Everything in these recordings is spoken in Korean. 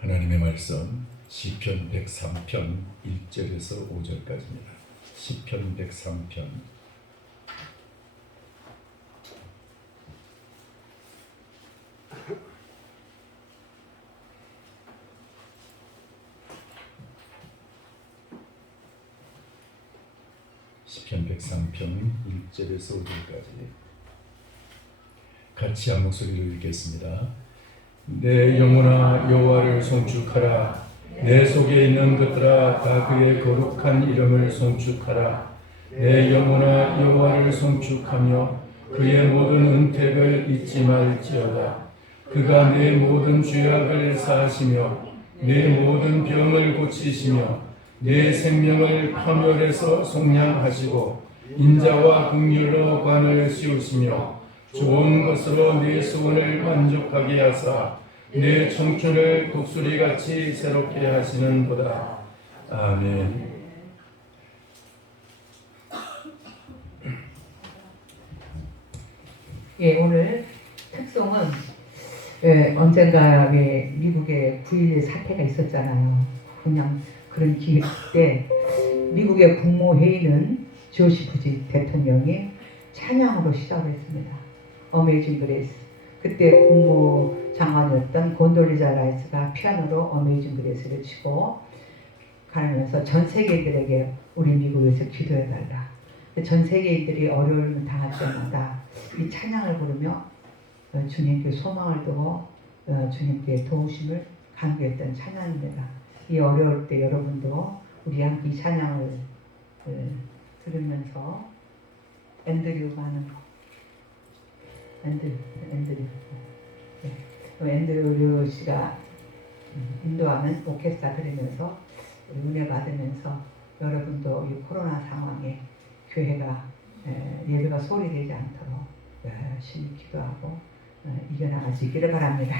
하나님의 말씀 시편 103편 1절에서 5절까지입니다. 시편 103편 시편 103편 1절에서 5절까지 같이 한 목소리로 읽겠습니다. 내 영혼아 여호와를 송축하라. 내 속에 있는 것들아 다 그의 거룩한 이름을 송축하라. 내 영혼아 여호와를 송축하며 그의 모든 은택을 잊지 말지어다. 그가 내 모든 죄악을 사하시며 내 모든 병을 고치시며 내 생명을 파멸에서 속량하시고 인자와 긍휼로 관을 씌우시며 좋은 것으로 내 소원을 만족하게 하사 내 청춘을 독수리같이 새롭게 하시는도다. 아멘. 예, 오늘 특송은 언젠가 미국에 9.11 사태가 있었잖아요. 그냥 그런 기회 때 미국의 국무회의는 조시 부시 대통령이 찬양으로 시작을 했습니다. 어메이징 그레이스. 그때 국무장관이었던 곤돌리자 라이스가 피아노로 어메이징 그레이스를 치고 가면서 전 세계인들에게 우리 미국에서 기도해달라. 전 세계인들이 어려움을 당할 때마다 이 찬양을 부르며 주님께 소망을 두고 주님께 도우심을 간구했던 찬양입니다. 이 어려울 때 여러분도 우리 함께 이 찬양을 들으면서 앤드류가 하는 거. 앤드류 씨가 인도하는 오케스트라 들으면서 은혜 받으면서 여러분도 이 코로나 상황에 교회가 예배가 소홀히되지 않도록 열심히 기도하고 이겨나갈 수 있기를 바랍니다.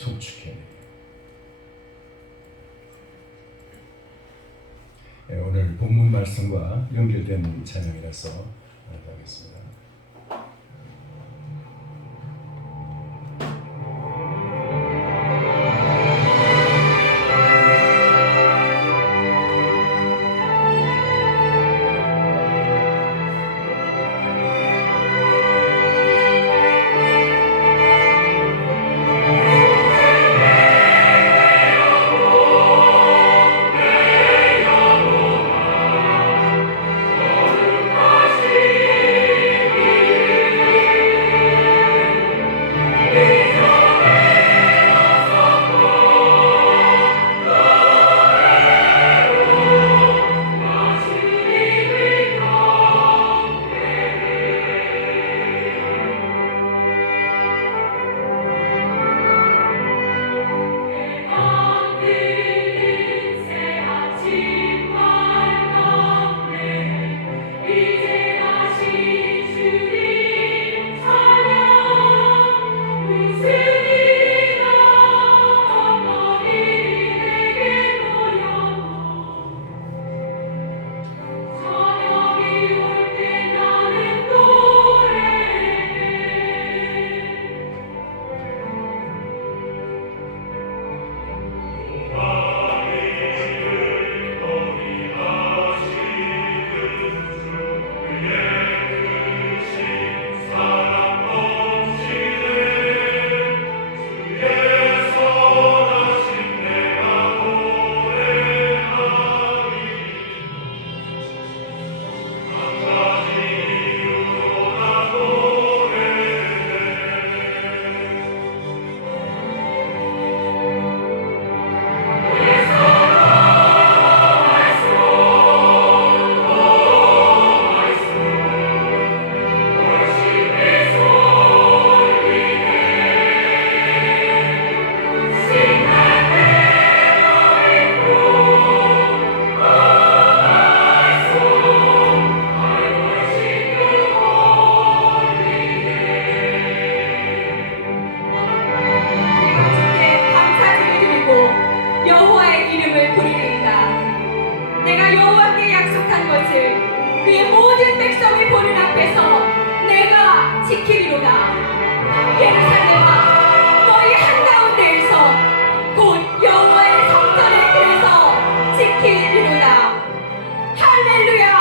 송축해내요. 오늘 본문 말씀과 연결된 찬양이라서 하겠습니다. 그의 모든 백성이 보는 앞에서 내가 지키리로다. 예루살렘아, 너희 한가운데에서 곧 여호와의 성전의 길에서 지키리로다. 할렐루야.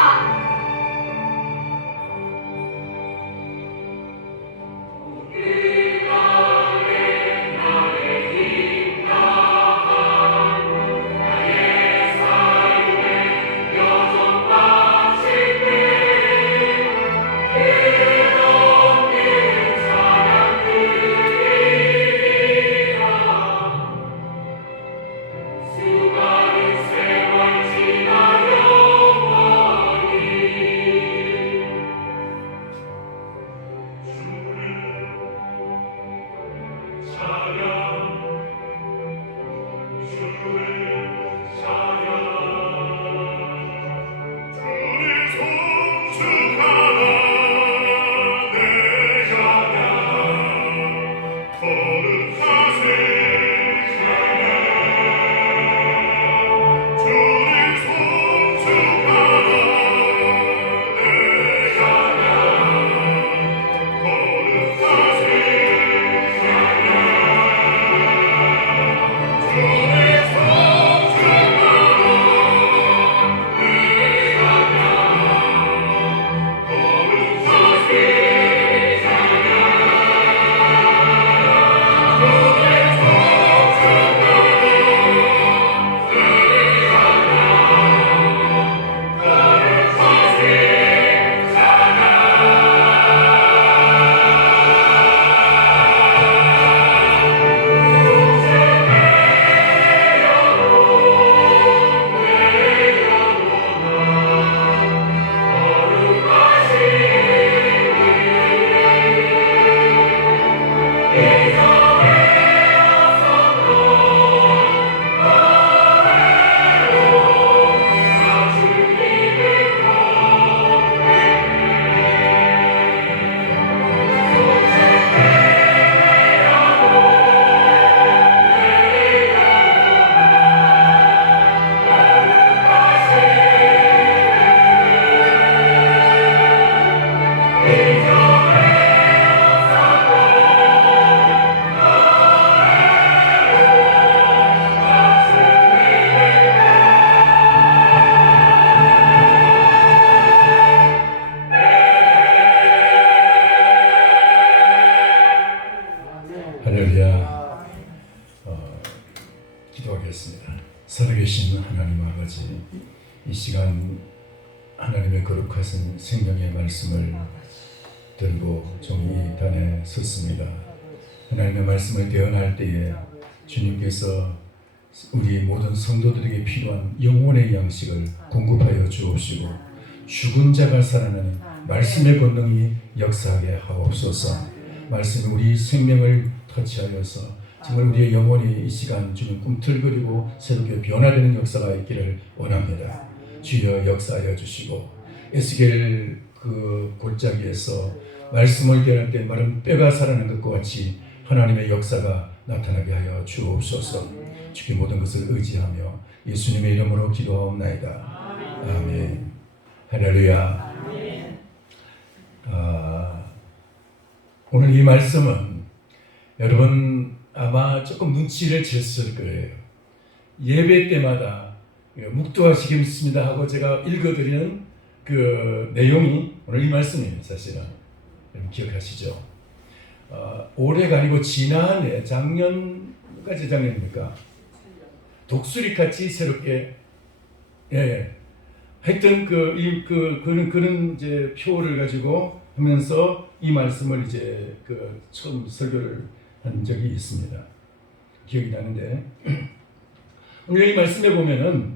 할렐루야. 기도하겠습니다. 살아계신 하나님 아버지, 이 시간 하나님의 거룩하신 생명의 말씀을 들고 종이 단에 섰습니다. 하나님의 말씀을 대언할 때에 주님께서 우리 모든 성도들에게 필요한 영혼의 양식을 공급하여 주옵시고, 죽은 자가 살아나는 말씀의 권능이 역사하게 하옵소서. 말씀이 우리 생명을 터치하여서 정말 우리의 영혼이 이 시간 주님 꿈틀거리고 새롭게 변화되는 역사가 있기를 원합니다. 주여 역사하여 주시고, 에스겔 그 골짜기에서 말씀을 대할 때 마른 뼈가 살아나는 것과 같이 하나님의 역사가 나타나게 하여 주옵소서. 주께 모든 것을 의지하며 예수님의 이름으로 기도하옵나이다. 아멘. 할렐루야. 오늘 이 말씀은 여러분 아마 조금 눈치를 챘을 거예요. 예배 때마다 묵도하시겠습니다 하고 제가 읽어드리는 그 내용이 오늘 이 말씀이에요. 사실은 여러분 기억하시죠? 올해가 아니고 지난해 작년가 재작년입니까? 독수리같이 새롭게 하여튼 그런 이제 표를 가지고 하면서 이 말씀을 이제 처음 설교를 한 적이 있습니다. 기억이 나는데 오늘 이 말씀에 보면은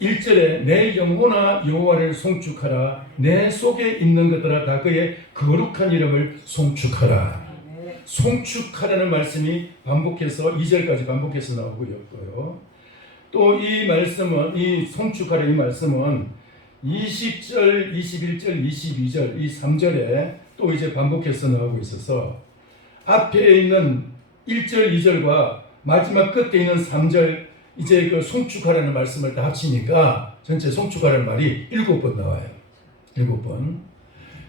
1절에 내 영혼아 여호와를 송축하라, 내 속에 있는 것들아 다 그의 거룩한 이름을 송축하라. 송축하라는 말씀이 반복해서 2절까지 반복해서 나오고 있고요. 또 이 말씀은 이 송축하라 이 말씀은 20절, 21절, 22절 이 3절에 또 이제 반복해서 나오고 있어서 앞에 있는 1절, 2절과 마지막 끝에 있는 3절 이제 그 송축하라는 말씀을 다 합치니까 전체 송축하라는 말이 7번 나와요. 7번.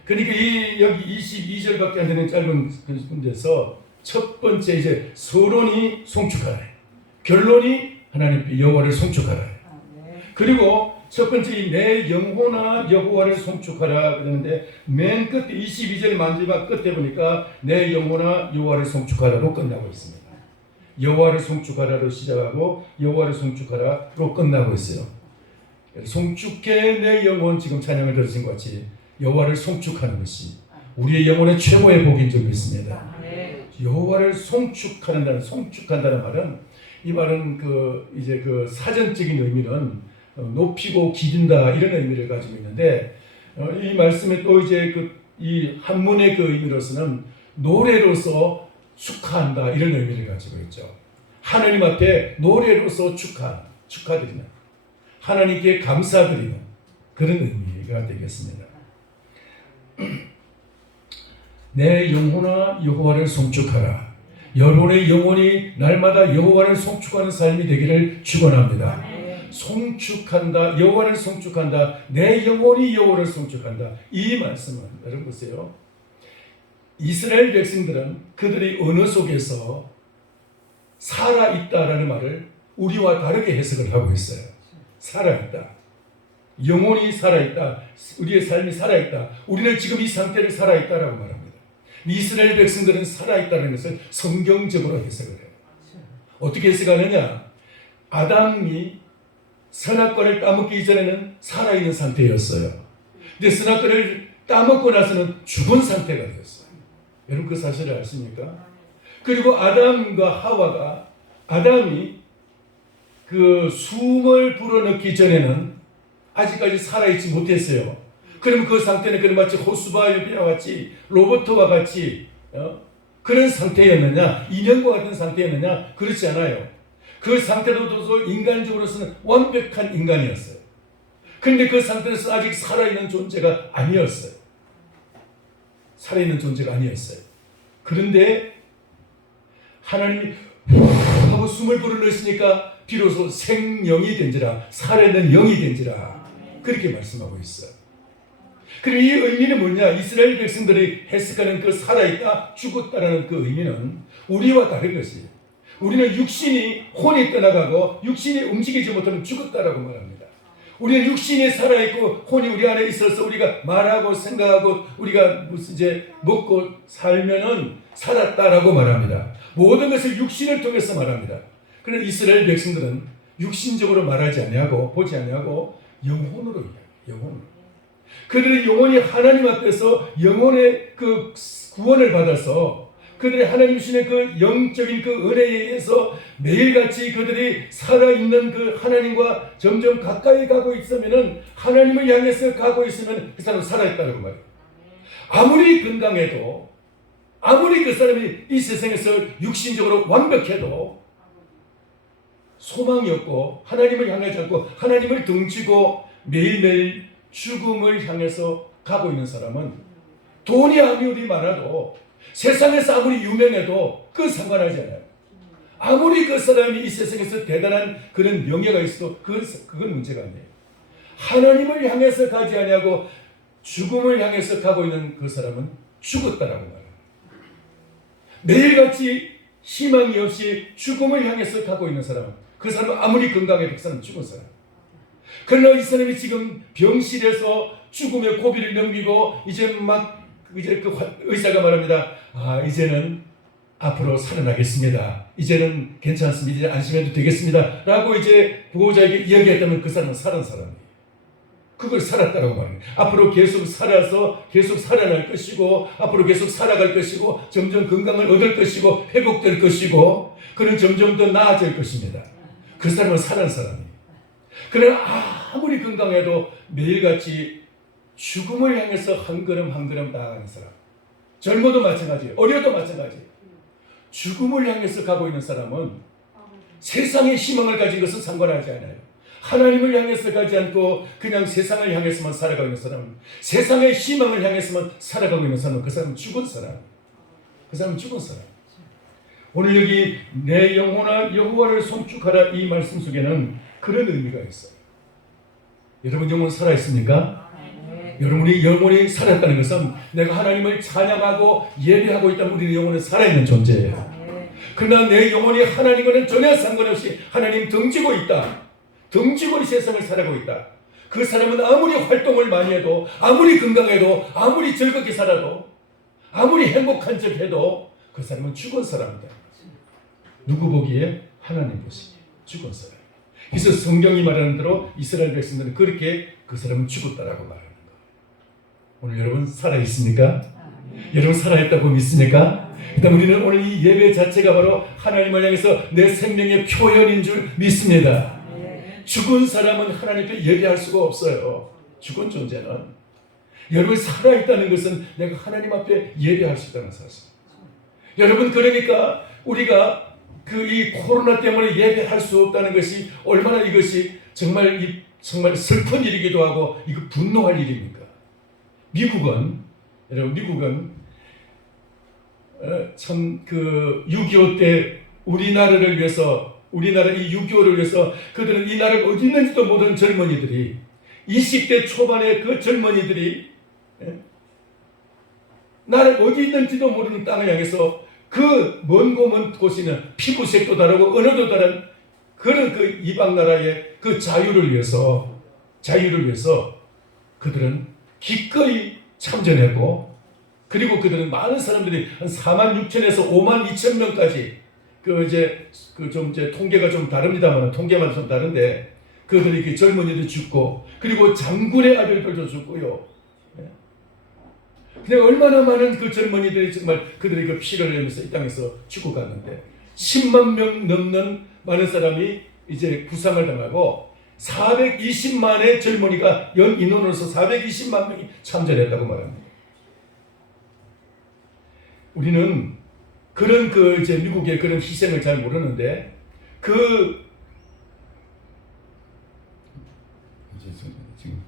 그러니까 이 여기 22절밖에 안 되는 짧은 데서 첫 번째 이제 서론이 송축하라. 결론이 하나님 여호와를 송축하라. 그리고 첫 번째 내 영혼아 여호와를 송축하라 그러는데 맨 끝에 22절 마지막 끝에 보니까 내 영혼아 여호와를 송축하라로 끝나고 있습니다. 여호와를 송축하라로 시작하고 여호와를 송축하라로 끝나고 있어요. 송축해 내 영혼, 지금 찬양을 들으신 것 같이 여호와를 송축하는 것이 우리의 영혼의 최고의 복인 줄 믿습니다. 여호와를 송축한다는 말은 이 말은 이제 사전적인 의미는 높이고 기린다 이런 의미를 가지고 있는데 이 말씀에 또 이제 이 한문의 의미로서는 노래로서 축하한다 이런 의미를 가지고 있죠. 하나님 앞에 노래로서 축하드리는, 하나님께 감사드리는 그런 의미가 되겠습니다. 내 영혼아 여호와를 송축하라. 여러분의 영혼이 날마다 여호와를 송축하는 삶이 되기를 축원합니다. 송축한다, 여호와를 송축한다, 내 영혼이 여호와를 송축한다. 이 말씀은 여러분 보세요. 이스라엘 백성들은 그들의 언어 속에서 살아있다라는 말을 우리와 다르게 해석을 하고 있어요. 살아있다, 영혼이 살아있다, 우리의 삶이 살아있다, 우리는 지금 이 상태를 살아있다라고 말합니다. 이스라엘 백성들은 살아있다는 것을 성경적으로 해석을 해요. 어떻게 해석하느냐? 아담이 선악과를 따먹기 전에는 살아있는 상태였어요. 근데 선악과를 따먹고 나서는 죽은 상태가 되었어요. 여러분 그 사실을 아십니까? 그리고 아담과 하와가, 아담이 숨을 불어넣기 전에는 아직까지 살아있지 못했어요. 그럼 그 상태는 마치 호수바이비와 같이 로봇과 같이 그런 상태였느냐, 인형과 같은 상태였느냐? 그렇지 않아요. 그 상태로도 인간적으로서는 완벽한 인간이었어요. 그런데 그 상태에서 아직 살아있는 존재가 아니었어요. 살아있는 존재가 아니었어요. 그런데 하나님이 하고 숨을 불어넣으시니까 비로소 생명이 된지라, 살아있는 영이 된지라 그렇게 말씀하고 있어요. 그럼 이 의미는 뭐냐? 이스라엘 백성들이 해석하는 살아있다, 죽었다라는 그 의미는 우리와 다른 것이에요. 우리는 육신이 혼이 떠나가고 육신이 움직이지 못하면 죽었다라고 말합니다. 우리는 육신이 살아있고 혼이 우리 안에 있어서 우리가 말하고 생각하고 우리가 무슨 이제 먹고 살면은 살았다라고 말합니다. 모든 것을 육신을 통해서 말합니다. 그러나 이스라엘 백성들은 육신적으로 말하지 아니하고 보지 아니하고 영혼으로 이야기해요. 영혼으로. 그들의 영혼이 하나님 앞에서 영혼의 그 구원을 받아서 그들의 하나님 주시는 그 영적인 그 은혜에 의해서 매일같이 그들이 살아있는 그 하나님과 점점 가까이 가고 있으면은 하나님을 향해서 가고 있으면 그 사람은 살아있다고 말해요. 아무리 건강해도 아무리 그 사람이 이 세상에서 육신적으로 완벽해도 소망이 없고 하나님을 향하지 않고 하나님을 등지고 매일매일 죽음을 향해서 가고 있는 사람은 돈이 아무리 많아도 세상에서 아무리 유명해도 그건 상관하지 않아요. 아무리 그 사람이 이 세상에서 대단한 그런 명예가 있어도 그건 문제가 아니에요. 하나님을 향해서 가지 아니하고 죽음을 향해서 가고 있는 그 사람은 죽었다라고 말해요. 매일같이 희망이 없이 죽음을 향해서 가고 있는 사람은 그 사람은 아무리 건강해도 그 사람은 죽은 사람. 그러나 이 사람이 지금 병실에서 죽음의 고비를 넘기고 이제 그 의사가 말합니다. 이제는 앞으로 살아나겠습니다. 이제는 괜찮습니다. 이제 안심해도 되겠습니다. 라고 이제 보호자에게 이야기했다면 그 사람은 살은 사람이에요. 그걸 살았다라고 말해요. 앞으로 계속 살아서 계속 살아날 것이고 앞으로 계속 살아갈 것이고 점점 건강을 얻을 것이고 회복될 것이고 그는 점점 더 나아질 것입니다. 그 사람은 살은 사람이에요. 그러나 아무리 건강해도 매일같이 죽음을 향해서 한 걸음 한 걸음 나아가는 사람. 젊어도 마찬가지예요. 어려도 마찬가지예요. 죽음을 향해서 가고 있는 사람은 세상의 희망을 가진 것은 상관하지 않아요. 하나님을 향해서 가지 않고 그냥 세상을 향해서만 살아가고 있는 사람은 세상의 희망을 향해서만 살아가고 있는 사람은 그 사람은 죽은 사람. 그 사람은 죽은 사람. 오늘 여기 내 영혼아 여호와를 송축하라 이 말씀 속에는 그런 의미가 있어요. 여러분 영혼 살아있습니까? 여러분이 영혼이 살았다는 것은 내가 하나님을 찬양하고 예배하고 있다면 우리 영혼은 살아있는 존재예요. 그러나 내 영혼이 하나님과는 전혀 상관없이 하나님 등지고 있다. 등지고 이 세상을 살아가고 있다. 그 사람은 아무리 활동을 많이 해도 아무리 건강해도 아무리 즐겁게 살아도 아무리 행복한 척 해도 그 사람은 죽은 사람이다. 누구 보기에? 하나님 보시기에 죽은 사람. 그래서 성경이 말하는 대로 이스라엘 백성들은 그렇게 그 사람은 죽었다라고 말하는 거예요. 오늘 여러분 살아있습니까? 여러분 살아있다고 믿습니까? 일단 우리는 오늘 이 예배 자체가 바로 하나님을 향해서 내 생명의 표현인 줄 믿습니다. 죽은 사람은 하나님께 예배할 수가 없어요. 죽은 존재는. 여러분 살아있다는 것은 내가 하나님 앞에 예배할 수 있다는 사실. 여러분 그러니까 우리가 이 코로나 때문에 예배할 수 없다는 것이 얼마나 이것이 정말 슬픈 일이기도 하고 이거 분노할 일입니까? 여러분 미국은 참 6.25 때 우리나라를 위해서 우리나라 이 6.25를 위해서 그들은 이 나라가 어디 있는지도 모르는 젊은이들이 20대 초반의 그 젊은이들이 나라 어디 있는지도 모르는 땅을 향해서 그 먼 곳에 있는 피부색도 다르고 언어도 다른 그런 그 이방 나라의 그 자유를 위해서 그들은 기꺼이 참전했고 그리고 그들은 많은 사람들이 한 4만 6천에서 5만 2천 명까지 좀 통계가 좀 다릅니다만 통계만 좀 다른데 그들이 그 젊은이들 죽고 그리고 장군의 아들들도 죽고요. 그냥 얼마나 많은 그 젊은이들이 정말 그들의 그 피를 흘리면서 이 땅에서 죽어갔는데 10만 명 넘는 많은 사람이 이제 부상을 당하고 420만의 젊은이가 연 인원으로서 420만 명이 참전했다고 말합니다. 우리는 그런 이제 미국의 그런 희생을 잘 모르는데 지금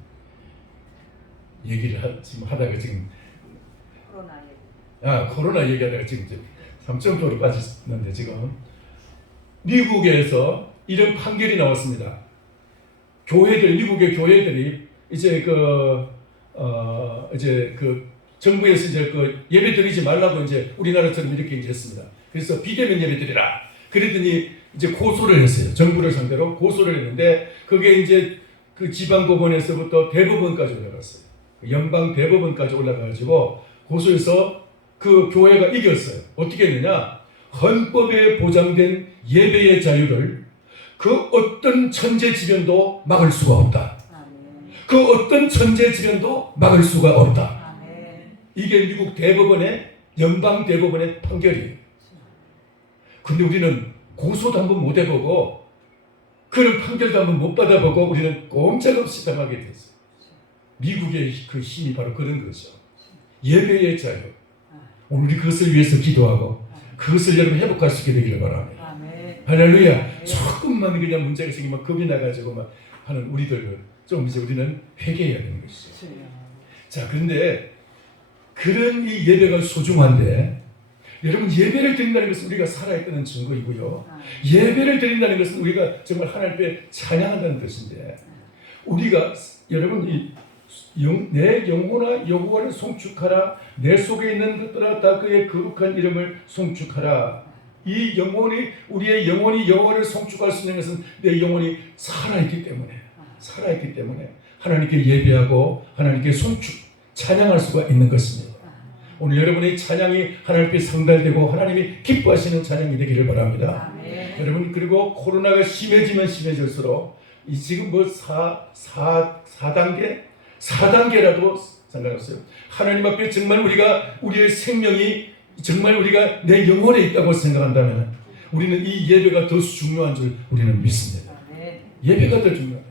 얘기를 하다가 지금 코로나 얘기하다가 지금 3점도로 빠졌는데 지금 미국에서 이런 판결이 나왔습니다. 미국의 교회들이 이제 정부에서 이제 예배 드리지 말라고 이제 우리나라처럼 이렇게 이제 했습니다. 그래서 비대면 예배 드리라. 그랬더니 이제 고소를 했어요. 정부를 상대로 고소를 했는데 그게 이제 그 지방법원에서부터 대법원까지 올라갔어요. 연방 대법원까지 올라가가지고 고소해서 그 교회가 이겼어요. 어떻게 했느냐? 헌법에 보장된 예배의 자유를 그 어떤 천재지변도 막을 수가 없다. 그 어떤 천재지변도 막을 수가 없다. 이게 미국 대법원의 연방 대법원의 판결이에요. 근데 우리는 고소도 한번 못 해보고 그런 판결도 한번 못 받아보고 우리는 꼼짝없이 당하게 됐어요. 미국의 그 힘이 바로 그런 거죠. 예배의 자유. 오늘 그것을 위해서 기도하고 그것을 여러분 회복할 수 있게 되기를 바랍니다. 할렐루야. 조금만 그냥 문제가 생기면 겁이 나가지고 막 하는 우리들 좀 이제 우리는 회개해야 되는 것이죠. 자, 그런데 그런 이 예배가 소중한데 여러분, 예배를 드린다는 것은 우리가 살아있다는 증거이고요. 예배를 드린다는 것은 우리가 정말 하나님께 찬양한다는 뜻인데 우리가 여러분 내 영혼아 여호와를 송축하라. 내 속에 있는 것들아 다 그의 거룩한 이름을 송축하라. 이 영혼이 우리의 영혼이 여호와를 송축할 수 있는 것은 내 영혼이 살아있기 때문에 하나님께 예배하고 하나님께 찬양할 수가 있는 것입니다. 오늘 여러분의 찬양이 하나님께 상달되고 하나님이 기뻐하시는 찬양이 되기를 바랍니다. 여러분, 그리고 코로나가 심해지면 심해질수록 이 지금 뭐 4단계라도 상관없어요. 하나님 앞에 정말 우리의 생명이 정말 우리가 내 영혼에 있다고 생각한다면 우리는 이 예배가 더 중요한 줄 우리는 믿습니다. 예배가 더 중요하다.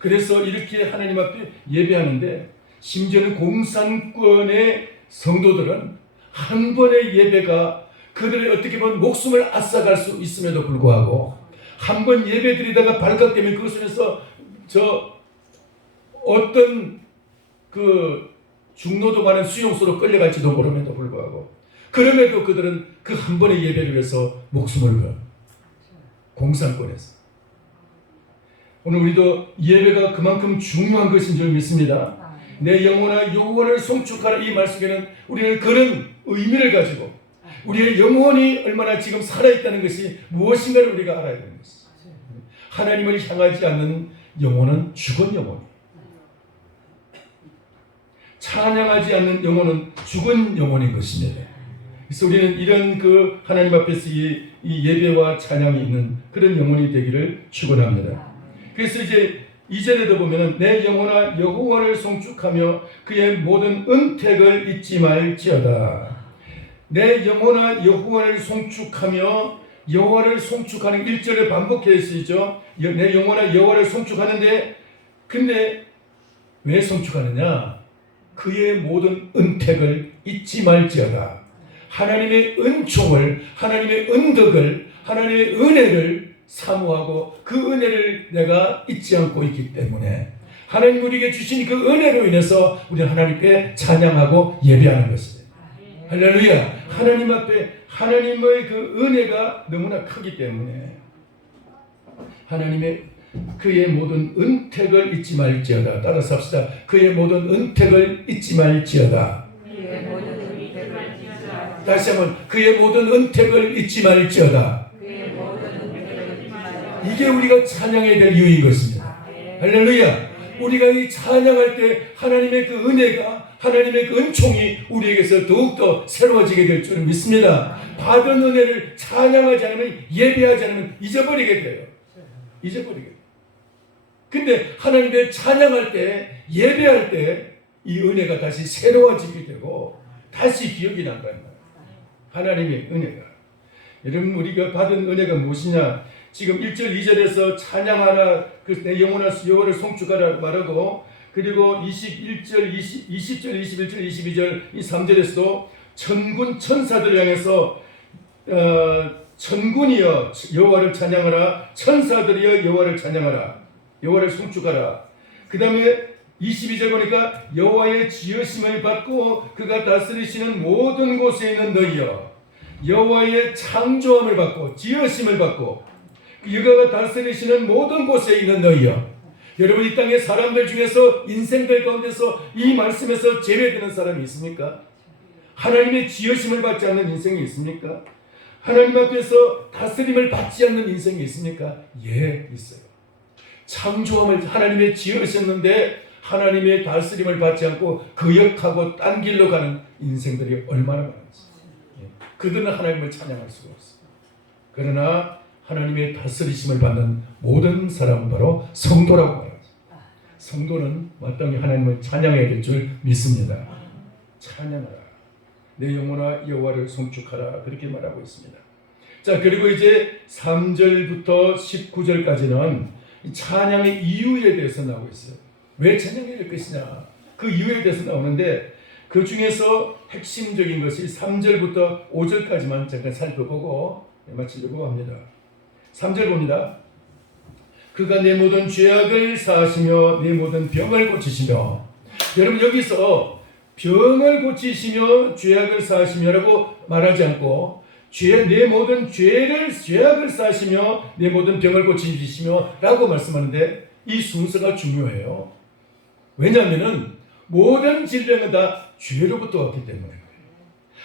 그래서 이렇게 하나님 앞에 예배하는데 심지어는 공산권의 성도들은 한 번의 예배가 그들의 어떻게 보면 목숨을 앗아갈 수 있음에도 불구하고 한 번 예배 드리다가 발각되면 그것에서 어떤 그 중노도 많은 수용소로 끌려갈지도 모름에도 불구하고 그럼에도 그들은 그 한 번의 예배를 위해서 목숨을 건 공산권에서 오늘 우리도 예배가 그만큼 중요한 것인 줄 믿습니다. 내 영혼아 여호와를 송축하라 이 말씀에는 우리는 그런 의미를 가지고 우리의 영혼이 얼마나 지금 살아있다는 것이 무엇인가를 우리가 알아야 되는 것입니다. 하나님을 향하지 않는 영혼은 죽은 영혼이에요. 찬양하지 않는 영혼은 죽은 영혼인 것입니다. 그래서 우리는 이런 그 하나님 앞에서 이 예배와 찬양이 있는 그런 영혼이 되기를 축원합니다. 그래서 이제 2절에도 보면은 내 영혼아 여호와를 송축하며 그의 모든 은택을 잊지 말지어다. 내 영혼아 여호와를 송축하며 여호와를 송축하는 1절에 반복해서 쓰이죠. 내 영혼아 여호와를 송축하는데 근데 왜 송축하느냐? 그의 모든 은택을 잊지 말지어다. 하나님의 은총을 하나님의 은덕을 하나님의 은혜를 사모하고 그 은혜를 내가 잊지 않고 있기 때문에 하나님 우리에게 주신 그 은혜로 인해서 우리는 하나님께 찬양하고 예배하는 것입니다. 할렐루야. 하나님 앞에 하나님의 그 은혜가 너무나 크기 때문에 하나님의 그의 모든 은택을 잊지 말지어다. 따라서 합시다. 그의 모든 은택을 잊지 말지어다. 다시 한번 그의 모든 은택을 잊지 말지어다. 이게 우리가 찬양해야 될 이유인 것입니다. 할렐루야. 우리가 이 찬양할 때 하나님의 그 은혜가 하나님의 그 은총이 우리에게서 더욱더 새로워지게 될 줄 믿습니다. 받은 은혜를 찬양하지 않으면 예배하지 않으면 잊어버리게 돼요. 잊어버리게 돼요. 근데 하나님의 찬양할 때 예배할 때 이 은혜가 다시 새로워지게 되고 다시 기억이 난다는 거예요. 하나님의 은혜가. 여러분 우리가 받은 은혜가 무엇이냐? 지금 1절 2절에서 찬양하라 내 영혼아 여호와를 송축하라 말하고 그리고 21절 20절 21절 22절 이 3절에서도 천군 천사들을 향해서 천군이여 여호와를 찬양하라 천사들이여 여호와를 찬양하라 여호와를 송축하라. 그 다음에 22절 보니까 여호와의 지으심을 받고 그가 다스리시는 모든 곳에 있는 너희여 여호와의 창조함을 받고 지으심을 받고 여호와가 다스리시는 모든 곳에 있는 너희여. 여러분 이 땅의 사람들 중에서 인생들 가운데서 이 말씀에서 제외되는 사람이 있습니까? 하나님의 지으심을 받지 않는 인생이 있습니까? 하나님 앞에서 다스림을 받지 않는 인생이 있습니까? 예, 있어요. 창조함을 하나님의 지으셨는데 하나님의 다스림을 받지 않고 거역하고 딴 길로 가는 인생들이 얼마나 많은지. 그들은 하나님을 찬양할 수가 없습니다. 그러나 하나님의 다스리심을 받는 모든 사람은 바로 성도라고 말하죠. 성도는 마땅히 하나님을 찬양해야 될 줄 믿습니다. 찬양하라. 내 영혼아 여호와를 송축하라. 그렇게 말하고 있습니다. 자, 그리고 이제 3절부터 19절까지는 찬양의 이유에 대해서 나오고 있어요. 왜 찬양해야 될 것이냐, 그 이유에 대해서 나오는데 그 중에서 핵심적인 것이 3절부터 5절까지만 잠깐 살펴보고 마치려고 합니다. 3절 봅니다. 그가 내 모든 죄악을 사하시며 내 모든 병을 고치시며. 여러분, 여기서 병을 고치시며 죄악을 사하시며라고 말하지 않고 내 모든 죄악을 사하시며 내 모든 병을 고치시며 라고 말씀하는데, 이 순서가 중요해요. 왜냐하면 모든 질병은 다 죄로부터 왔기 때문에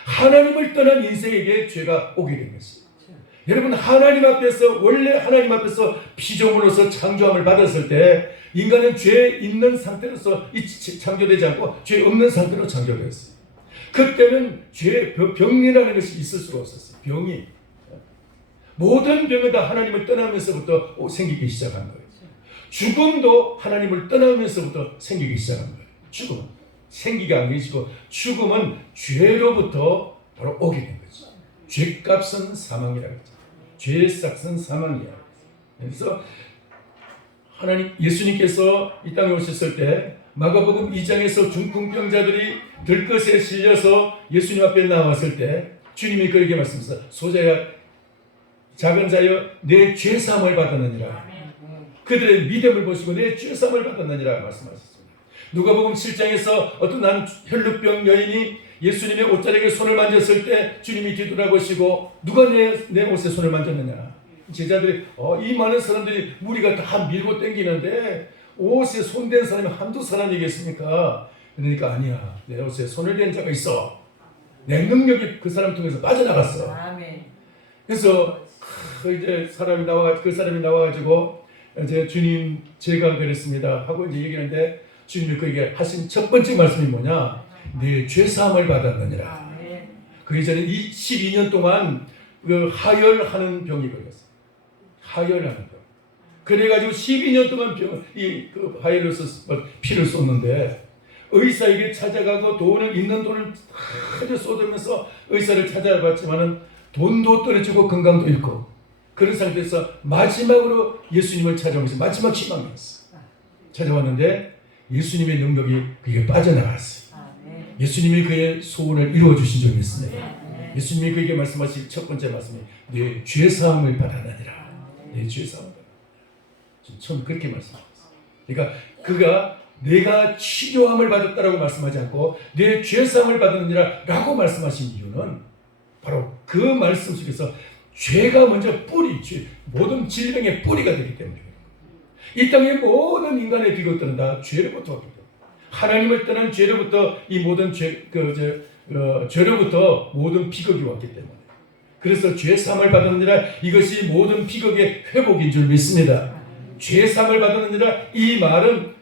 하나님을 떠난 인생에게 죄가 오게 된 것입니다. 여러분, 하나님 앞에서, 원래 하나님 앞에서 피조물로서 창조함을 받았을 때 인간은 죄 있는 상태로서 창조되지 않고 죄 없는 상태로 창조되었어요. 그때는 병이라는 것이 있을 수가 없었어요. 병이. 모든 병은 다 하나님을 떠나면서부터 생기기 시작한 거예요. 죽음도 하나님을 떠나면서부터 생기기 시작한 거예요. 죽음은 생기가 아니시고 죽음은 죄로부터 바로 오게 된 거죠. 죄값은 사망이라고 했죠. 죄의 싹은 사망이야. 그래서 예수님께서 이 땅에 오셨을 때 마가복음 2장에서 중풍병자들이 들것에 실려서 예수님 앞에 나왔을 때 주님이 그에게 말씀하셨어요. 소자야, 작은 자여, 내 죄사함을 받았느니라. 그들의 믿음을 보시고 내 죄사함을 받았느니라 말씀하셨습니다. 누가복음 7장에서 어떤 한 혈루병 여인이 예수님의 옷자락에 손을 만졌을 때 주님이 뒤돌아보시고 누가 내 옷에 손을 만졌느냐. 제자들이 이 많은 사람들이 무리가 다 밀고 땡기는데 옷에 손댄 사람이 한두 사람이겠습니까? 그러니까 아니야, 내 옷에 손을 댄 자가 있어. 내 능력이 그 사람 통해서 빠져나갔어. 그래서 이제 그 사람이 나와가지고 이제 주님, 제가 그랬습니다 하고 이제 얘기하는데 주님이 그에게 하신 첫 번째 말씀이 뭐냐? 내 죄사함을 받았느니라. 그 이전에 12년 동안 그 하혈하는 병이 걸렸어요. 하혈하는 병. 그래가지고 12년 동안 그 하혈로서 피를 쏟는데 의사에게 찾아가고 있는 돈을 다 쏟으면서 의사를 찾아봤지만은 돈도 떨어지고 건강도 잃고 그런 상태에서 마지막으로 예수님을 찾아오면서 마지막 희망이었어요. 찾아왔는데 예수님의 능력이 그에게 빠져나갔어요. 예수님이 그의 소원을 이루어 주신 적이 있습니다. 예수님이 그에게 말씀하신 첫 번째 말씀이 내 죄사함을 받았느니라. 내 죄사함을 받았느니라. 처음 그렇게 말씀하셨어요. 그러니까 그가 내가 치료함을 받았다라고 말씀하지 않고 내 죄사함을 받았느니라 라고 말씀하신 이유는 바로 그 말씀 속에서 죄가 먼저 모든 질병의 뿌리가 되기 때문에 이 땅의 모든 인간의 비극들은 다 죄로부터 왔기 때문에 하나님을 떠난 죄로부터 이 모든 죄로부터 모든 비극이 왔기 때문에 그래서 죄사함을 받았느니라 이것이 모든 비극의 회복인 줄 믿습니다. 죄사함을 받았느니라 이 말은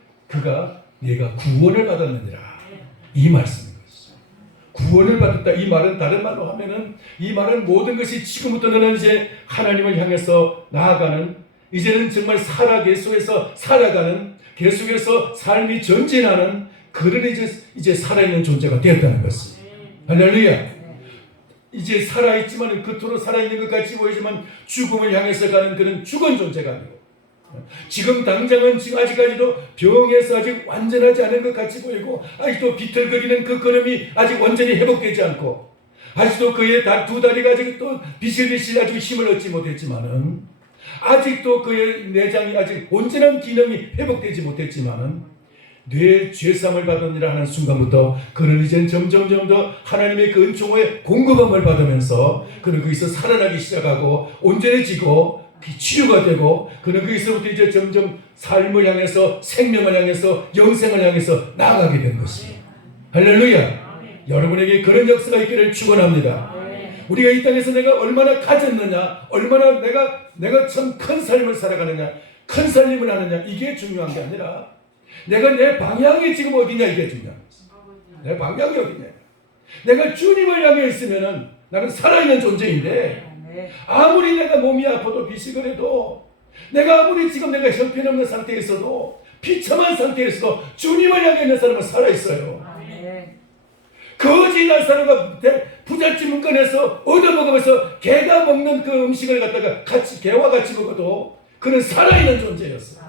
내가 구원을 받았느니라 이 말씀인 것이죠. 구원을 받았다 이 말은 다른 말로 하면은 이 말은 모든 것이 지금부터는 이제 하나님을 향해서 나아가는 이제는 정말 계속해서 살아가는 계속해서 삶이 전진하는 그런 이제 살아있는 존재가 되었다는 것이. 할렐루야. 이제 살아있지만 겉으로 살아있는 것 같이 보이지만 죽음을 향해서 가는 그런 죽은 존재가 아니고 지금 당장은 아직까지도 병에서 아직 완전하지 않은 것 같이 보이고 아직도 비틀거리는 그 걸음이 아직 완전히 회복되지 않고 아직도 그의 두 다리가 아직 또 비실비실 아직 힘을 얻지 못했지만은 아직도 그의 내장이 아직 온전한 기능이 회복되지 못했지만은 뇌 죄사함을 받느니라 하는 순간부터 그는 이제 점점 더 하나님의 그 은총의 공급함을 받으면서 그는 거기서 살아나기 시작하고 온전해지고 치유가 되고 그는 거기서부터 이제 점점 삶을 향해서 생명을 향해서 영생을 향해서 나아가게 된 것이. 할렐루야. 여러분에게 그런 역사가 있기를 축원합니다. 우리가 이 땅에서 내가 얼마나 가졌느냐 얼마나 내가 참 큰 삶을 살아가느냐 큰 살림을 하느냐 이게 중요한 게 아니라 내가 내 방향이 지금 어디냐 이게 중요한 거지. 내 방향이 어디냐. 내가 주님을 향해 있으면은 나는 살아있는 존재인데 아무리 내가 몸이 아파도 비시거려도 내가 아무리 지금 내가 형편없는 상태에 있어도 비참한 상태에 있어도 주님을 향해 있는 사람은 살아있어요. 거지 날 사람과 부잣집 문간에서 얻어먹으면서 개가 먹는 그 음식을 갖다가 같이 개와 같이 먹어도 그는 살아있는 존재였어요.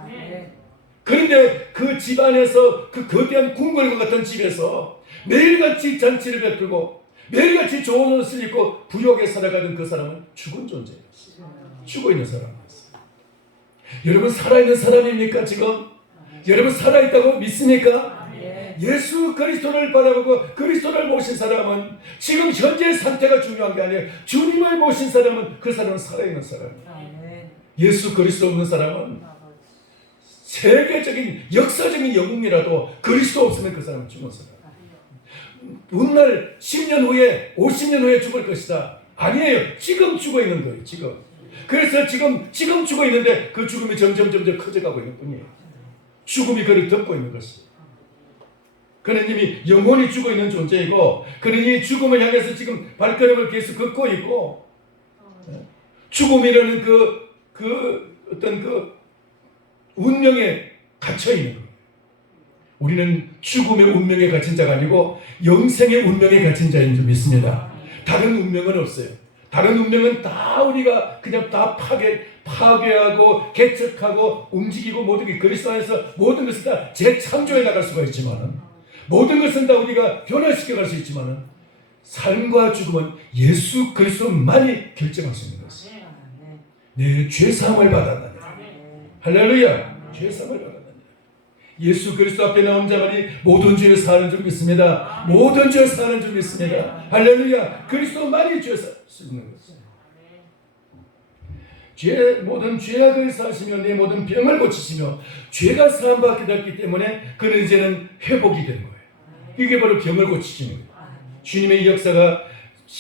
그런데 그 집안에서 그 거대한 궁궐과 같은 집에서 매일같이 잔치를 베풀고 매일같이 좋은 옷을 입고 부욕에 살아가던 그 사람은 죽은 존재였어요. 죽어 있는 사람이었어요. 여러분 살아있는 사람입니까 지금? 여러분 살아있다고 믿습니까? 예수 그리스도를 바라보고 그리스도를 모신 사람은 지금 현재 상태가 중요한 게 아니에요. 주님을 모신 사람은 그 사람은 살아있는 사람이에요. 예수 그리스도 없는 사람은 세계적인 역사적인 영웅이라도 그리스도 없으면 그 사람은 죽은 사람이에요. 훗날 10년 후에 50년 후에 죽을 것이다. 아니에요. 지금 죽어 있는 거예요. 지금. 그래서 지금 죽어 있는데 그 죽음이 점점 커져가고 있는 뿐이에요. 죽음이 그를 덮고 있는 것이에요. 그는 이미 영혼이 죽어 있는 존재이고 그는 이 죽음을 향해서 지금 발걸음을 계속 걷고 있고 죽음이라는 어떤 그 운명에 갇혀 있는 거예요. 우리는 죽음의 운명에 갇힌 자가 아니고 영생의 운명에 갇힌 자인 줄 믿습니다. 다른 운명은 없어요. 다른 운명은 다 우리가 그냥 다 파괴하고 개척하고 움직이고 모든 게 그리스도 안에서 모든 것을 다 재창조해 나갈 수가 있지만 모든 것은 다 우리가 변화시켜 갈 수 있지만 삶과 죽음은 예수 그리스도만이 결정할 수 있는 것이에요. 내 죄사함을 받았느냐. 할렐루야. 죄사함을 받았느냐. 예수 그리스도 앞에 나온 자만이 모든 죄를 사는 줄 믿습니다. 모든 죄를 사는 줄 믿습니다. 할렐루야. 그리스도만이 죄 살 수 있는 것이에요. 모든 죄악을 사시며 내 모든 병을 고치시며 죄가 사함받게 됐기 때문에 그는 이제는 회복이 되는 거예요. 이게 바로 병을 고치시는 거예요. 주님의 역사가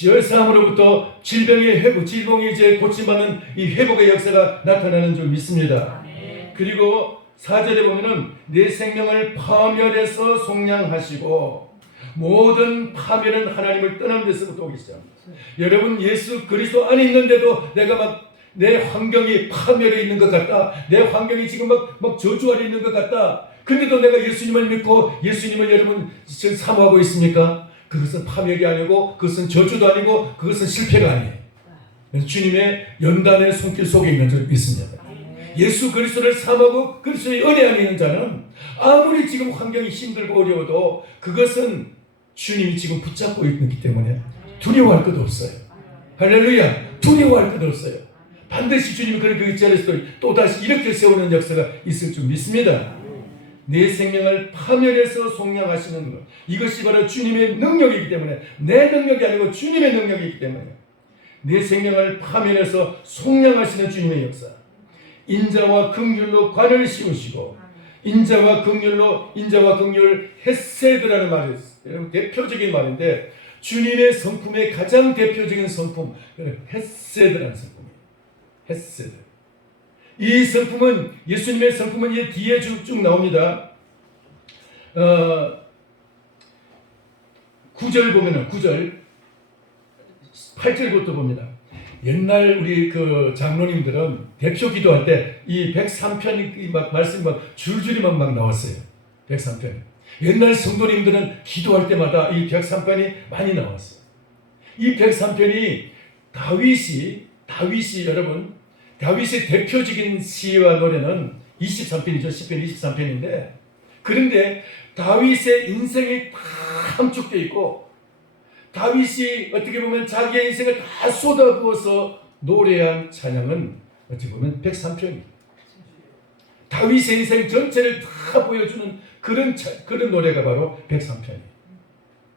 열사함으로부터 질병의 회복, 질병이 이제 고침받는 이 회복의 역사가 나타나는 줄 믿습니다. 그리고 4절에 보면은 내 생명을 파멸해서 속량하시고 모든 파멸은 하나님을 떠난 데서부터 오기 시작합니다. 여러분 예수 그리스도 안에 있는데도 내가 막 내 환경이 파멸해 있는 것 같다. 내 환경이 지금 막 저주 아래 있는 것 같다. 근데도 내가 예수님을 믿고 예수님을 여러분 사모하고 있습니까? 그것은 파멸이 아니고 그것은 저주도 아니고 그것은 실패가 아니에요. 주님의 연단의 손길 속에 있는 줄 믿습니다. 예수 그리스도를 사모하고 그리스도의 은혜 안에 있는 자는 아무리 지금 환경이 힘들고 어려워도 그것은 주님이 지금 붙잡고 있기 때문에 두려워할 것도 없어요. 할렐루야. 두려워할 것도 없어요. 반드시 주님이 그렇게 그 자리에서 또다시 이렇게 세우는 역사가 있을 줄 믿습니다. 내 생명을 파멸해서 속량하시는 것, 이것이 바로 주님의 능력이기 때문에 내 능력이 아니고 주님의 능력이기 때문에 내 생명을 파멸해서 속량하시는 주님의 역사. 인자와 긍휼로 관을 씌우시고 인자와 긍휼 헤세드라는 말이 있어요. 대표적인 말인데 주님의 성품의 가장 대표적인 성품 헤세드라는 성품이에요. 헤세드. 이 성품은 예수님의 성품은 이 뒤에 쭉 나옵니다. 9절 보면은 9절 8절부터 봅니다. 옛날 우리 그 장로님들은 대표 기도할 때 이 103편이 막 말씀이 막 줄줄이 막 나왔어요. 103편. 옛날 성도님들은 기도할 때마다 이 103편이 많이 나왔어요. 이 103편이 다윗이 여러분 다윗의 대표적인 시와 노래는 23편이죠. 시편 23편인데 그런데 다윗의 인생이 다 함축되어 있고 다윗이 어떻게 보면 자기의 인생을 다 쏟아부어서 노래한 찬양은 어찌 보면 103편입니다. 다윗의 인생 전체를 다 보여주는 그런 노래가 바로 103편이에요.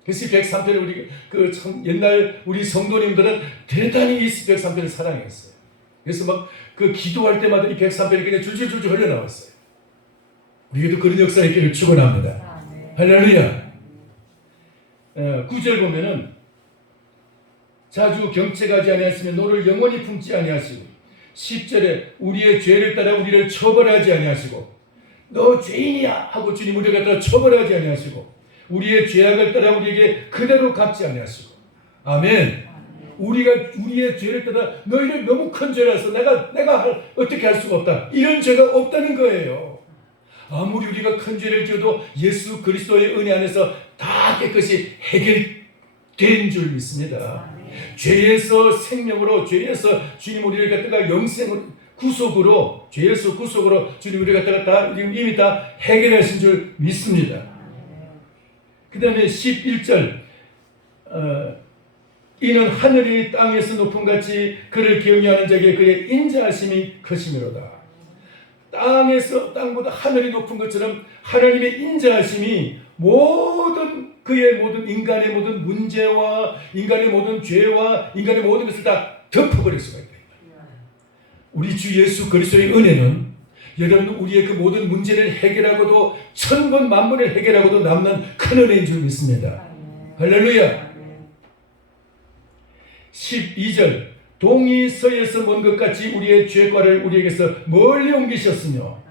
그래서 103편을 우리 참 옛날 우리 성도님들은 대단히 이 103편을 사랑했어요. 그래서 막 그 기도할 때마다 이 103편이 그냥 줄줄줄 흘러나왔어요. 우리에도 그런 역사가 있기를 축원합니다. 할렐루야. 9절 보면은 자주 경책하지 아니하시며 너를 영원히 품지 아니하시고 10절에 우리의 죄를 따라 우리를 처벌하지 아니하시고 너 죄인이야 하고 주님 우리를 갖다가 처벌하지 아니하시고 우리의 죄악을 따라 우리에게 그대로 갚지 아니하시고 아멘. 우리의 죄를 따라 너희를 너무 큰 죄라서 내가 어떻게 할 수가 없다. 이런 죄가 없다는 거예요. 아무리 우리가 큰 죄를 지어도 예수 그리스도의 은혜 안에서 다 깨끗이 해결된 줄 믿습니다. 죄에서 생명으로, 죄에서 주님 우리를 갖다가 영생으로, 구속으로, 죄에서 구속으로 주님 우리를 갖다가 다 이미 다 해결하신 줄 믿습니다. 그 다음에 11절 이는 하늘이 땅에서 높은 같이 그를 경외하는 자에게 그의 인자하심이 크심이로다. 땅보다 하늘이 높은 것처럼 하나님의 인자하심이 그의 모든 인간의 모든 문제와 인간의 모든 죄와 인간의 모든 것을 다 덮어버릴 수가 있다. 우리 주 예수 그리스도의 은혜는 여러분 우리의 그 모든 문제를 해결하고도 천번 만번을 해결하고도 남는 큰 은혜인 줄 믿습니다. 할렐루야. 12절 동이 서에서 먼 것 같이 우리의 죄과를 우리에게서 멀리 옮기셨으며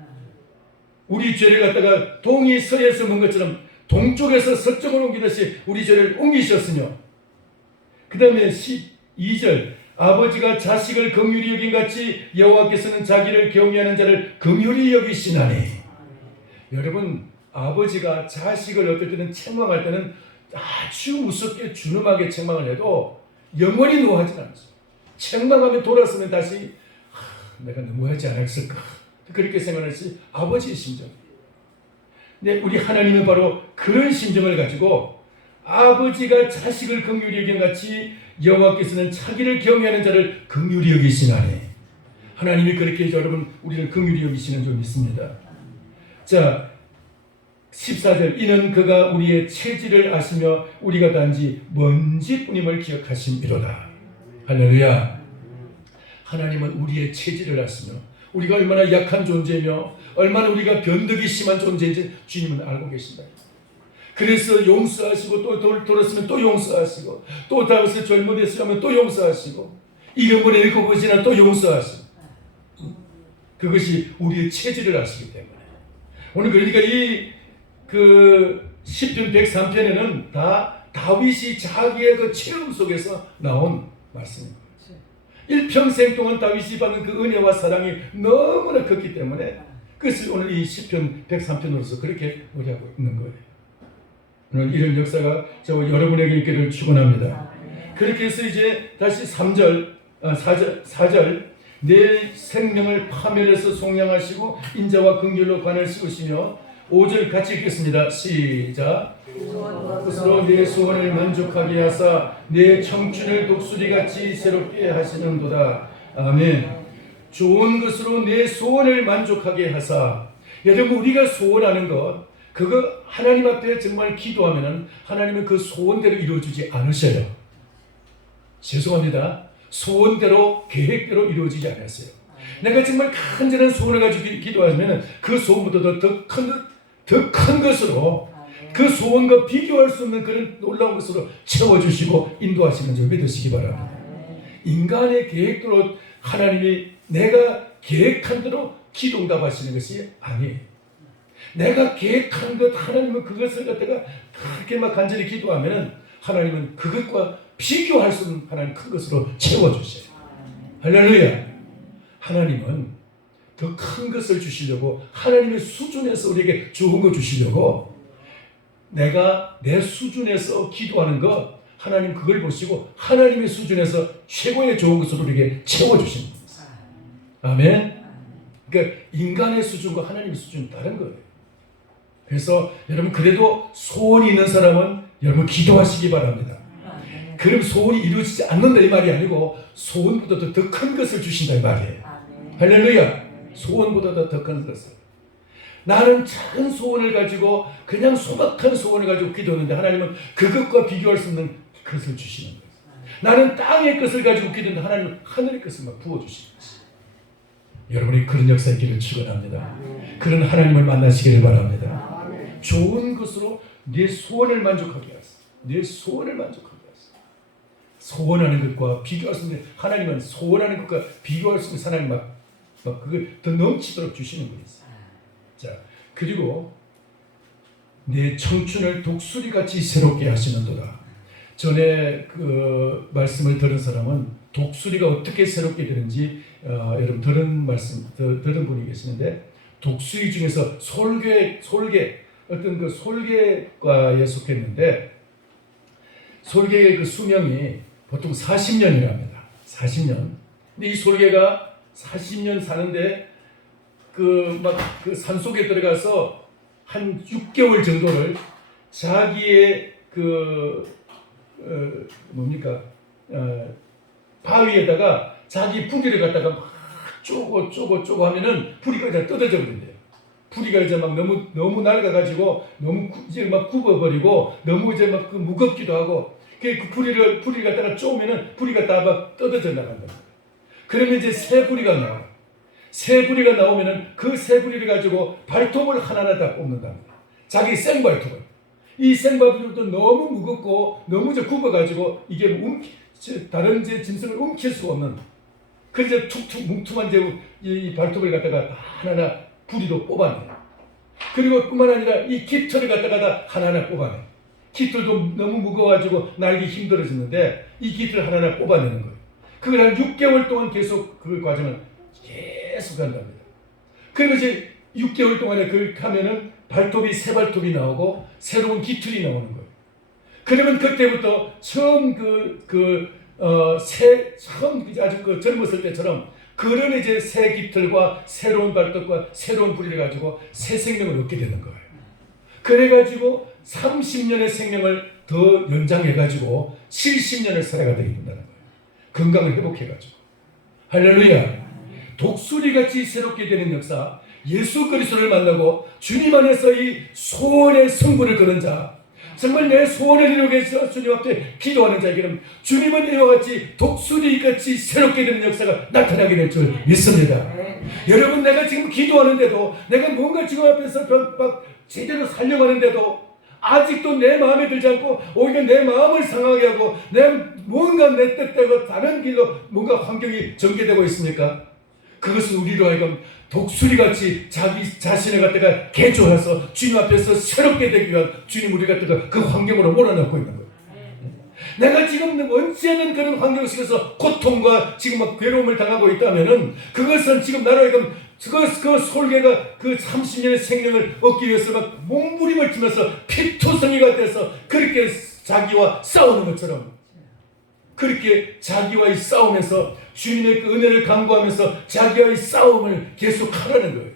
우리 죄를 갖다가 동이 서에서 먼 것처럼 동쪽에서 서쪽으로 옮기듯이 우리 죄를 옮기셨으며 그 다음에 12절 아버지가 자식을 긍휼히 여긴 같이 여호와께서는 자기를 경외하는 자를 긍휼히 여기시나니. 여러분 아버지가 자식을 어떨 때는 책망할 때는 아주 무섭게 준엄하게 책망을 해도 영원히 노하지 않습니다. 책망하면 돌아서면 다시 내가 너무하지 않았을까 그렇게 생각하시 아버지의 심정. 근데 우리 하나님은 바로 그런 심정을 가지고 아버지가 자식을 긍휼히 여긴 같이 여호와께서는 자기를 경외하는 자를 긍휼히 여기시나니. 하나님이 그렇게 해서 여러분 우리를 긍휼히 여기시는 줄 믿습니다. 자 14절 이는 그가 우리의 체질을 아시며 우리가 단지 먼지뿐임을 기억하심이로다. 할렐루야. 하나님은 우리의 체질을 아시며 우리가 얼마나 약한 존재며 얼마나 우리가 변덕이 심한 존재인지 주님은 알고 계신다. 그래서 용서하시고 또 돌았으면 또 용서하시고 또 다윗을 젊은이였으면 또 용서하시고 이름을 읽고 보시나 또 용서하시고 그것이 우리의 체질을 아시기 때문에 오늘 그러니까 그 10편 103편에는 다 다윗이 자기의 그 체험 속에서 나온 말씀입니다. 일평생 동안 다윗이 받은 그 은혜와 사랑이 너무나 컸기 때문에 그것을 오늘 이 10편 103편으로서 그렇게 노래하고 있는 거예요. 오늘 이런 역사가 저와 여러분에게 있기를 축원합니다. 그렇게 해서 이제 다시 4절 내 생명을 파멸해서 속량하시고 인자와 긍휼로 관을 씌우시며 5절 같이 읽겠습니다. 시작. 그것으로 내 소원을 만족하게 하사 내 청춘을 독수리같이 새롭게 하시는도다. 아멘. 좋은 것으로 내 소원을 만족하게 하사. 여러분 우리가 소원하는 것 그거 하나님 앞에 정말 기도하면은 하나님은 그 소원대로 이루어주지 않으셔요. 죄송합니다. 소원대로 계획대로 이루어지지 않았어요. 내가 정말 간절한 소원을 가지고 기도하면 그 소원보다 더 큰 것으로 그 소원과 비교할 수 없는 그런 놀라운 것으로 채워주시고 인도하시는 줄 믿으시기 바랍니다. 인간의 계획대로 하나님이 내가 계획한 대로 기도응답하시는 것이 아니에요. 내가 계획한 것 하나님은 그것을 갖다가 그렇게 막 간절히 기도하면 하나님은 그것과 비교할 수 없는 하나님 큰 것으로 채워주세요. 할렐루야. 하나님은 더 큰 것을 주시려고 하나님의 수준에서 우리에게 좋은 거 주시려고 내가 내 수준에서 기도하는 것 하나님 그걸 보시고 하나님의 수준에서 최고의 좋은 것으로 우리에게 채워주시는 겁니다. 아멘. 그러니까 인간의 수준과 하나님의 수준은 다른 거예요. 그래서 여러분 그래도 소원이 있는 사람은 여러분 기도하시기 바랍니다. 그럼 소원이 이루어지지 않는다 이 말이 아니고 소원보다 더 큰 것을 주신다 이 말이에요. 할렐루야. 소원보다 더 큰 것을. 나는 작은 소원을 가지고 그냥 소박한 소원을 가지고 기도하는데 하나님은 그것과 비교할 수 없는 것을 주시는 거예요. 나는 땅의 것을 가지고 기도하는데 하나님은 하늘의 것을 막 부어주시는 거예요. 여러분이 그런 역사 있기를 축원합니다. 그런 하나님을 만나시기를 바랍니다. 좋은 것으로 내 소원을 만족하게 하소서. 내 소원을 만족하게 하소서. 소원하는 것과 비교할 수 있는 하나님은 소원하는 것과 비교할 수 있는 사람이 막 그걸 더 넘치도록 주시는 분이 있어요. 자, 그리고 내 청춘을 독수리같이 새롭게 하시는도다. 전에 그 말씀을 들은 사람은 독수리가 어떻게 새롭게 되는지 여러분 들은 분이 계시는데, 독수리 중에서 솔개 어떤 그 솔개과에 속했는데, 솔개의 그 수명이 보통 40년이랍니다. 40년. 근데 이 솔개가 40년 사는데 그 산속에 들어가서 한 6개월 정도를 자기의 바위에다가 자기 부리를 갖다가 막 쪼고 하면은 부리가 이제 뜯어져 버린대요. 부리가 이제 막 너무 낡아가지고 이제 막 굽어버리고 너무 이제 막 무겁기도 하고, 그 부리를 갖다가 쪼으면은 부리가 다 막 뜯어져 나간다. 그러면 이제 새 부리가 나와. 새 부리가 나오면은 그 새 부리를 가지고 발톱을 하나하나 다 뽑는답니다. 자기 생발톱을. 이 생발톱도 너무 무겁고 너무 이제 굽어가지고 이게 다른 이제 짐승을 움킬 수가 없는. 그래서 툭툭 뭉툭한 이 발톱을 갖다가 다 하나하나 부리도 뽑아내요. 그리고 뿐만 아니라 이 깃털을 갖다가 다 하나하나 뽑아내요. 깃털도 너무 무거워가지고 날기 힘들어지는데 이 깃털을 하나하나 뽑아내는 거예요. 그걸 한 6개월 동안 계속 그 과정을 계속 한답니다. 그리고 이제 6개월 동안에 그렇게 하면은 새 발톱이 나오고 새로운 깃털이 나오는 거예요. 그러면 그때부터 처음 아주 젊었을 때처럼 그런 이제 새 깃털과 새로운 발톱과 새로운 부리를 가지고 새 생명을 얻게 되는 거예요. 그래가지고 30년의 생명을 더 연장해가지고 70년을 살아가 되게 된다는 거예요. 건강을 회복해가지고. 할렐루야. 독수리같이 새롭게 되는 역사, 예수 그리스도를 만나고 주님 안에서 이 소원의 승부를 거는 자, 정말 내 소원을 이루기 위해서 주님 앞에 기도하는 자에게는 주님은 이와 같이 독수리같이 새롭게 되는 역사가 나타나게 될 줄 믿습니다. 여러분, 내가 지금 기도하는데도, 내가 뭔가 지금 앞에서 막 제대로 살려고 하는데도 아직도 내 마음에 들지 않고 오히려 내 마음을 상하게 하고 뭔가 내 뜻대로 다른 길로 뭔가 환경이 전개되고 있습니까? 그것은 우리로 하여금 독수리같이 자기 자신을 갖다가 개조해서 주님 앞에서 새롭게 되기 위한 주님 우리 갖다가 그 환경으로 몰아넣고 있는 거예요. 내가 지금 원치 않는 그런 환경 속에서 고통과 지금 막 괴로움을 당하고 있다면은 그것은 지금 나로 하여금 그 솔개가 그 30년의 생명을 얻기 위해서 막 몸부림을 치면서 피투성이가 돼서 그렇게 자기와 싸우는 것처럼, 그렇게 자기와의 싸움에서 주님의 그 은혜를 강구하면서 자기와의 싸움을 계속 하라는 거예요.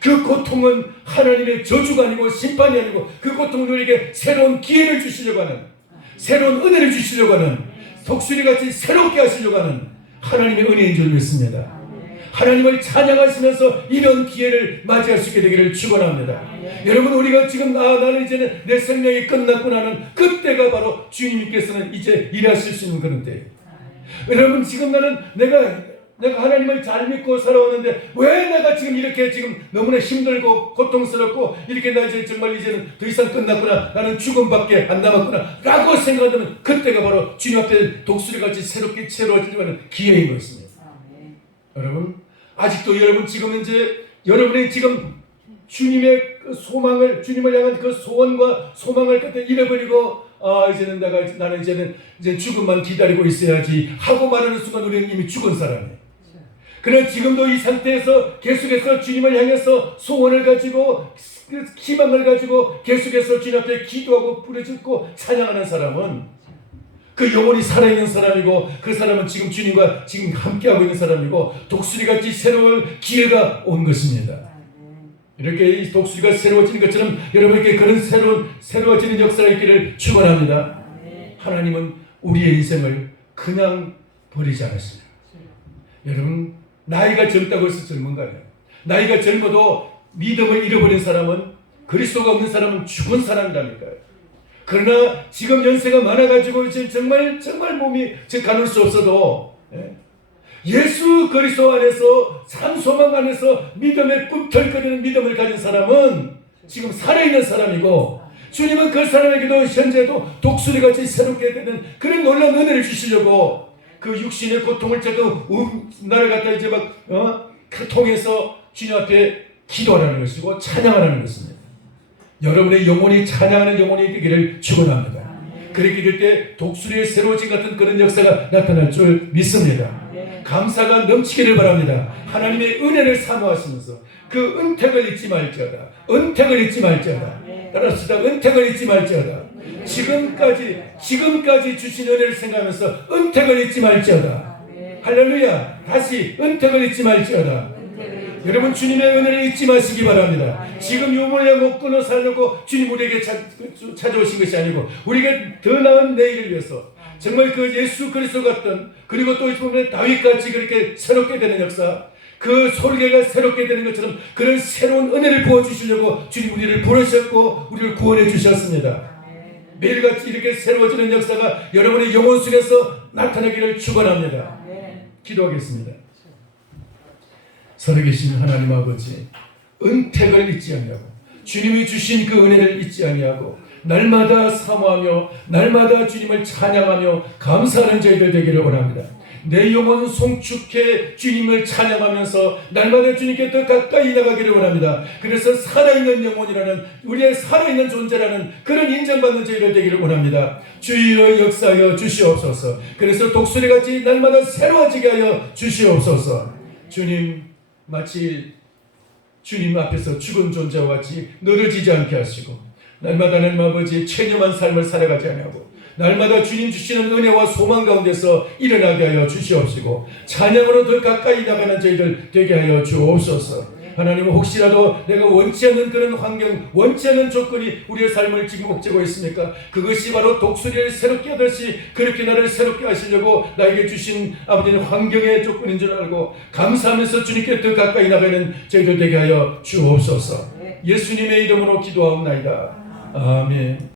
그 고통은 하나님의 저주가 아니고 심판이 아니고 그 고통은 우리에게 새로운 기회를 주시려고 하는, 새로운 은혜를 주시려고 하는, 독수리같이 새롭게 하시려고 하는 하나님의 은혜인 줄 믿습니다. 하나님을 찬양하시면서 이런 기회를 맞이할 수 있게 되기를 축원합니다. 여러분, 우리가 지금 나는 이제는 내 생명이 끝났구나는 그때가 바로 주님께서는 이제 일하실 수 있는 그런 때예요. 여러분, 지금 내가 하나님을 잘 믿고 살아왔는데 왜 내가 지금 이렇게 지금 너무나 힘들고 고통스럽고 이렇게 나 이제 정말 이제는 더 이상 끝났구나, 나는 죽음밖에 안 남았구나 라고 생각하면 그때가 바로 주님 앞에 독수리같이 새롭게 새로워지는 기회인 것입니다. 여러분, 아직도 여러분 지금 이제 여러분이 지금 주님의 그 소망을, 주님을 향한 그 소원과 소망을 그때 잃어버리고 이제는 나는 이제 죽음만 기다리고 있어야지 하고 말하는 순간 우리는 이미 죽은 사람이에요. 그러나 지금도 이 상태에서 계속해서 주님을 향해서 소원을 가지고 희망을 가지고 계속해서 주님 앞에 기도하고 부르짖고 찬양하는 사람은 그 영혼이 살아있는 사람이고, 그 사람은 지금 주님과 지금 함께하고 있는 사람이고 독수리같이 새로운 기회가 온 것입니다. 이렇게 이 독수리가 새로워지는 것처럼 여러분에게 그런 새로워지는 역사가 있기를 축원합니다. 하나님은 우리의 인생을 그냥 버리지 않으십니다. 여러분, 나이가 젊다고 해서 젊은 거 아니에요. 나이가 젊어도 믿음을 잃어버린 사람은, 그리스도가 없는 사람은 죽은 사람이라니까요. 그러나 지금 연세가 많아가지고 이제 정말 몸이 가눌 수 없어도 예수 그리스도 안에서 참 소망 안에서 믿음의 꿈틀거리는 믿음을 가진 사람은 지금 살아있는 사람이고 주님은 그 사람에게도 현재도 독수리같이 새롭게 되는 그런 놀라운 은혜를 주시려고 그 육신의 고통을 날아갔다 이제 통해서 주님 앞에 기도하라는 것이고 찬양하라는 것입니다. 여러분의 영혼이 찬양하는 영혼이 되기를 축원합니다. 그렇게 될 때 독수리의 새로워짐 같은 그런 역사가 나타날 줄 믿습니다. 감사가 넘치기를 바랍니다. 하나님의 은혜를 사모하시면서 그 은택을 잊지 말지어다. 은택을 잊지 말지어다. 따라합시다. 은택을 잊지 말지어다. 지금까지 주신 은혜를 생각하면서 은택을 잊지 말지어다. 할렐루야. 다시 은택을 잊지 말지어다. 여러분 주님의 은혜를 잊지 마시기 바랍니다. 지금 유물에 못 끊어 살려고 주님 우리에게 찾아오신 것이 아니고 우리에게 더 나은 내일을 위해서 정말 그 예수 그리스도 같던 그리고 또 이번에 다윗같이 그렇게 새롭게 되는 역사 그 솔개가 새롭게 되는 것처럼 그런 새로운 은혜를 부어주시려고 주님 우리를 부르셨고 우리를 구원해 주셨습니다. 매일같이 이렇게 새로워지는 역사가 여러분의 영혼 속에서 나타나기를 축원합니다. 기도하겠습니다. 살아계신 하나님 아버지 은택을 잊지 아니하고 주님이 주신 그 은혜를 잊지 아니하고 날마다 사모하며 날마다 주님을 찬양하며 감사하는 저희들 되기를 원합니다. 내 영혼은 송축해 주님을 찬양하면서 날마다 주님께 더 가까이 나가기를 원합니다. 그래서 살아있는 영혼이라는 우리의 살아있는 존재라는 그런 인정받는 저희들 되기를 원합니다. 주여 역사하여 주시옵소서. 그래서 독수리같이 날마다 새로워지게 하여 주시옵소서. 주님 마치 주님 앞에서 죽은 존재와 같이 늘어지지 않게 하시고 날마다 하나님 아버지 체념한 삶을 살아가지 아니하고 날마다 주님 주시는 은혜와 소망 가운데서 일어나게 하여 주시옵시고 찬양으로 더 가까이 나가는 저희들 되게 하여 주옵소서. 하나님은 혹시라도 내가 원치 않는 그런 환경, 원치 않는 조건이 우리의 삶을 지금 옥죄고 있습니까? 그것이 바로 독수리를 새롭게 하듯이 그렇게 나를 새롭게 하시려고 나에게 주신 아버지는 환경의 조건인 줄 알고 감사하면서 주님께 더 가까이 나가는 저희들 되게 하여 주옵소서. 예수님의 이름으로 기도하옵나이다. 아멘.